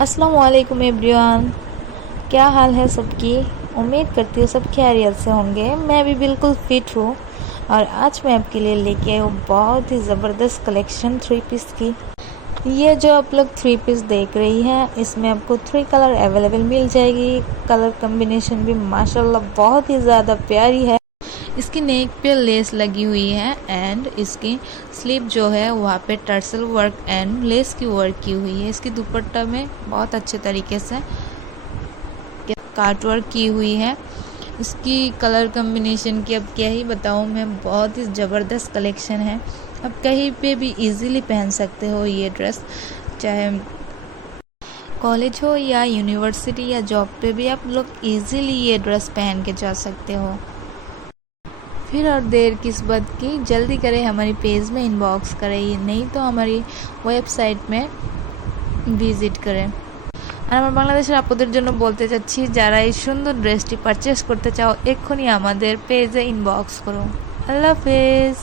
अस्सलाम वालेकुम एवरीवन क्या हाल है सबकी? उम्मीद करती हूँ सब खैरियत से होंगे। मैं भी बिल्कुल फिट हूँ और आज मैं आपके लिए लेके आई हूँ बहुत ही ज़बरदस्त कलेक्शन थ्री पीस की। ये जो आप लोग थ्री पीस देख रही हैं, इसमें आपको थ्री कलर अवेलेबल मिल जाएगी। कलर कम्बिनेशन भी माशाल्लाह बहुत ही ज़्यादा प्यारी है। इसकी नेक पे लेस लगी हुई है एंड इसकी स्लीप जो है वहाँ पे टर्सल वर्क एंड लेस की वर्क की हुई है। इसकी दुपट्टा में बहुत अच्छे तरीके से काट वर्क की हुई है। इसकी कलर कम्बिनेशन की अब क्या ही बताऊँ, मैं बहुत ही ज़बरदस्त कलेक्शन है। अब कहीं पे भी इजीली पहन सकते हो ये ड्रेस चाहे कॉलेज हो या यूनिवर्सिटी या जॉब पे भी आप लोग इजीली ये ड्रेस पहन के जा सकते हो। फिर और देर किस बात की जल्दी करें हमारी पेज में इनबॉक्स करें नहीं तो हमारी वेबसाइट में ভিজিট করে আর আমার বাংলাদেশের আপুদের জন্য বলতে চাচ্ছি যারা এই সুন্দর ড্রেসটি পারচেস করতে চাও এক্ষুনি আমাদের পেজে ইনবক্স করো আল্লাহ হাফেজ